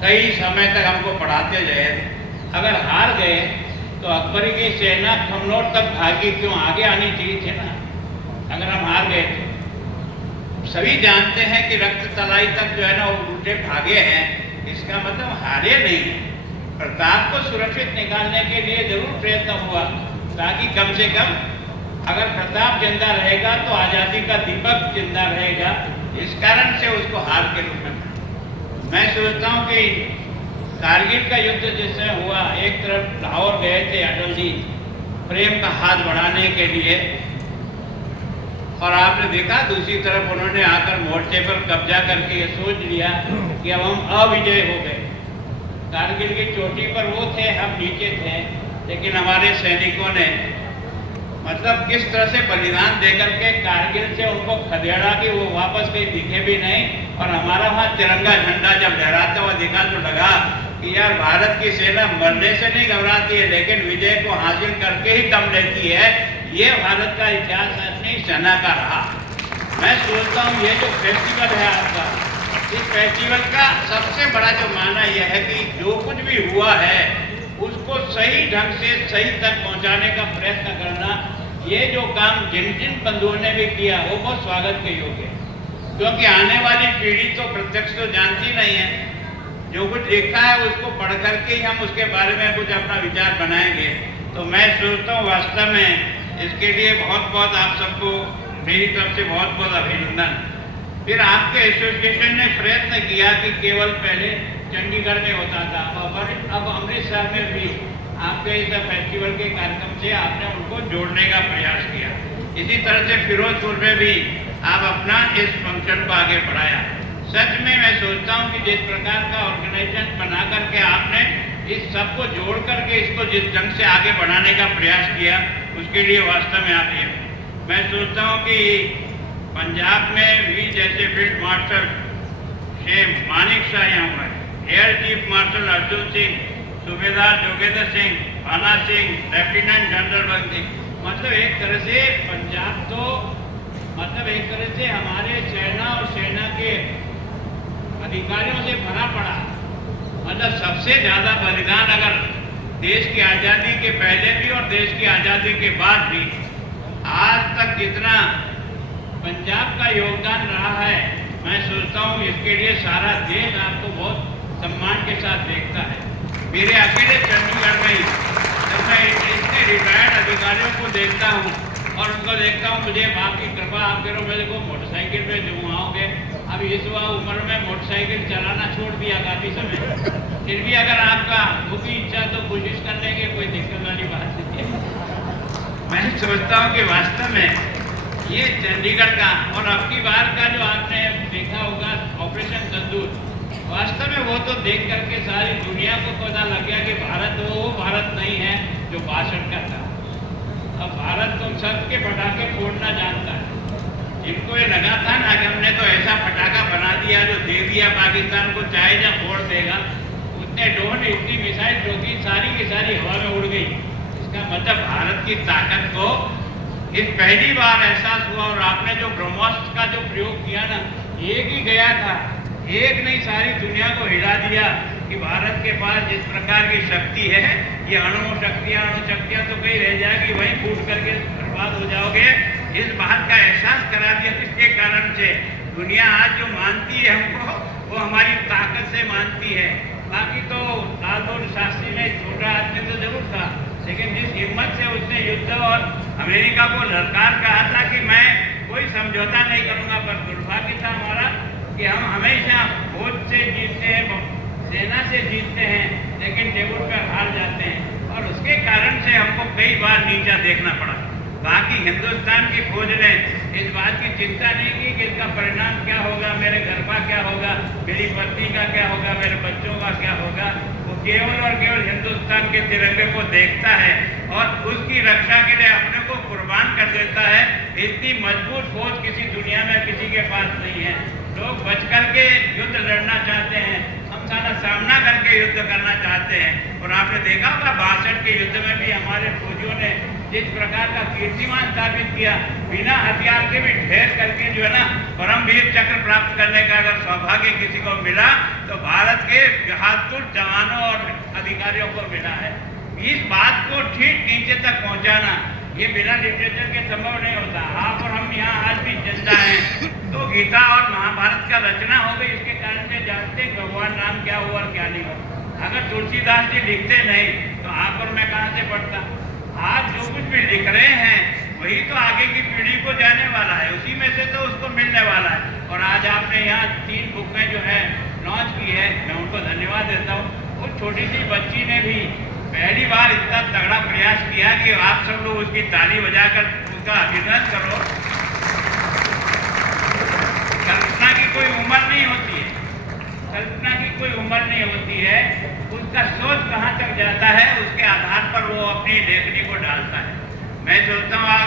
कई समय तक हमको पढ़ाते रहे। अगर हार गए तो अकबरी की सेना खमनोर तक भागी, क्यों? आगे आनी चाहिए थी ना। अगर हम हार गए तो सभी जानते हैं कि रक्त तलाई तक जो है ना वो उल्टे भागे हैं, इसका मतलब हारे नहीं है। प्रताप को सुरक्षित निकालने के लिए जरूर प्रयत्न हुआ, ताकि कम से कम अगर प्रताप जिंदा रहेगा तो आज़ादी का दीपक जिंदा रहेगा। इस कारण से उसको हार के रूप में मैं सोचता हूँ कि कारगिल का युद्ध जिससे हुआ, एक तरफ लाहौर गए थे अटल जी प्रेम का हाथ बढ़ाने के लिए, और आपने देखा दूसरी तरफ उन्होंने आकर मोर्चे पर कब्जा करके ये सोच लिया कि अब हम अविजय हो गए। कारगिल की चोटी पर वो थे, हम नीचे थे, लेकिन हमारे सैनिकों ने मतलब किस तरह से बलिदान देकर के कारगिल से उनको खदेड़ा कि वो वापस कहीं दिखे भी नहीं। और हमारा वहाँ तिरंगा झंडा जब लहराता हुआ दिखा तो लगा कि यार भारत की सेना मरने से नहीं घबराती है, लेकिन विजय को हासिल करके ही दम लेती है। ये भारत का इतिहास अपनी सेना का रहा। मैं सोचता हूँ ये जो फेस्टिवल है आपका, इस फेस्टिवल का सबसे बड़ा जो माना यह है कि जो कुछ भी हुआ है उसको सही ढंग से सही तक पहुंचाने का प्रयत्न करना। ये जो काम जिन जिन बंधुओं ने भी किया वो बहुत स्वागत के योग्य है, क्योंकि आने वाली पीढ़ी तो प्रत्यक्ष तो जानती नहीं है। जो कुछ लिखा है उसको पढ़ करके ही हम उसके बारे में कुछ अपना विचार बनाएंगे। तो मैं सोचता हूँ वास्तव में इसके लिए बहुत बहुत आप सबको मेरी तरफ से बहुत बहुत अभिनंदन। फिर आपके एसोसिएशन ने प्रयत्न किया कि केवल पहले चंडीगढ़ में होता था, अब अमृतसर में भी आपके इस फेस्टिवल के कार्यक्रम से आपने उनको जोड़ने का प्रयास किया। इसी तरह से फिरोजपुर में भी आप अपना इस फंक्शन को आगे बढ़ाया। सच में मैं सोचता हूँ कि जिस प्रकार का ऑर्गेनाइजेशन बना करके आपने इस सबको जोड़ करके इसको जिस ढंग से आगे बढ़ाने का प्रयास किया, उसके लिए वास्तव में आप ये मैं सोचता हूँ कि पंजाब में भी जैसे field marshal Sam Manekshaw यहाँ हुआ है, air chief marshal Arjan Singh, सूबेदार जोगेंद्र सिंह, भाना सिंह, लेफ्टिनेंट जनरल भगत सिंह, मतलब एक तरह से पंजाब तो मतलब एक तरह से हमारे सेना और सेना के अधिकारियों से भरा पड़ा। मतलब सबसे ज़्यादा बलिदान अगर देश की आज़ादी के पहले भी और देश की आज़ादी के बाद भी आज तक जितना पंजाब का योगदान रहा है, मैं सोचता हूँ इसके लिए सारा देश आपको बहुत सम्मान के साथ देखता है। मेरे अकेले चंडीगढ़ में ही जब मैं इतने रिटायर्ड अधिकारियों को देखता हूँ और उनको देखता हूँ, मुझे आपकी कृपा आप करो, मेरे को मोटरसाइकिल पे जो आओगे। अब इस उम्र में मोटरसाइकिल चलाना छोड़ दिया काफ़ी समय, फिर भी अगर आपका होगी इच्छा तो कोशिश कर लेंगे, कोई दिक्कत वाली बात नहीं है। मैं सोचता हूँ कि वास्तव में ये चंडीगढ़ का और अब की बार का जो आपने देखा होगा ऑपरेशन सिंदूर, वास्तव में वो तो देख करके सारी दुनिया को पता लग गया कि भारत वो भारत नहीं है जो 62 का था। अब भारत तो सबके पटाखे फोड़ना जानता है। जिनको ये लगा था ना कि हमने तो ऐसा पटाखा बना दिया जो दे दिया पाकिस्तान को, चाहे जब फोड़ देगा, उतने ड्रोन इतनी मिसाइल जो थी सारी की सारी हवा में उड़ गई। इसका मतलब भारत की ताकत को इस पहली बार एहसास हुआ। और आपने जो ब्रह्मोस्त्र का जो प्रयोग किया ना, एक ही गया था, एक नहीं सारी दुनिया को हिला दिया कि भारत के पास जिस प्रकार की शक्ति है, ये अणु शक्तियाँ तो कहीं रह जाएगी, वहीं फूट करके बर्बाद हो जाओगे। इस बात का एहसास करा दिया, जिसके कारण से दुनिया आज जो मानती है हमको, वो हमारी ताकत से मानती है। बाकी तो लाल बहादुर शास्त्री ने छोटा आदमी तो जरूर था, लेकिन जिस हिम्मत से उसने युद्ध और अमेरिका को ललकार कहा था कि मैं कोई समझौता नहीं करूंगा, पर दुर्भाग्य था हमारा कि हम हमेशा फौज से जीतते हैं, सेना से जीतते हैं, लेकिन टेबल पर हार जाते हैं। और उसके कारण से हमको कई बार नीचा देखना पड़ा। बाकी हिंदुस्तान की फौज ने इस बात की चिंता नहीं की कि इसका परिणाम क्या होगा, मेरे घर का क्या होगा, मेरी पत्नी का क्या होगा, मेरे बच्चों का क्या होगा। वो केवल और केवल हिंदुस्तान के तिरंगे को देखता है और उसकी रक्षा के लिए अपने को कुर्बान कर देता है। इतनी मजबूत फौज किसी दुनिया में किसी के पास नहीं है। लोग बच करके युद्ध लड़ना चाहते हैं, हम सारा सामना करके युद्ध करना चाहते हैं। और आपने देखा होगा 62 के युद्ध में भी हमारे फौजियों ने जिस प्रकार का कीर्तिमान स्थापित किया, बिना हथियार के भी ढेर करके जो है ना परमवीर चक्र प्राप्त करने का अगर सौभाग्य किसी को मिला तो भारत के बहादुर जवानों और अधिकारियों को मिला है। इस बात को ठीक नीचे तक पहुंचाना ये बिना लिटरेचर के संभव नहीं होता। आप और हम यहाँ आज भी जनता हैं, तो गीता और महाभारत का रचना हो गई, इसके कारण से जानते भगवान राम क्या हुआ और क्या नहीं हुआ। अगर तुलसीदास जी लिखते नहीं तो आप और मैं कहाँ से पढ़ता। आज जो कुछ भी लिख रहे हैं वही तो आगे की पीढ़ी को जाने वाला है, उसी में से तो उसको मिलने वाला है। और आज आपने यहाँ 3 बुकें जो है लॉन्च की है, मैं उनको धन्यवाद देता हूँ। वो छोटी सी बच्ची ने भी पहली बार इतना तगड़ा प्रयास किया कि आप सब लोग उसकी ताली बजाकर उसका अभिनंदन करो। कल्पना की कोई उम्र नहीं होती है, कल्पना की कोई उम्र नहीं होती है, उसका सोच कहाँ तक जाता है उसके आधार पर वो अपनी लेखनी को डालता है। मैं सोचता हूँ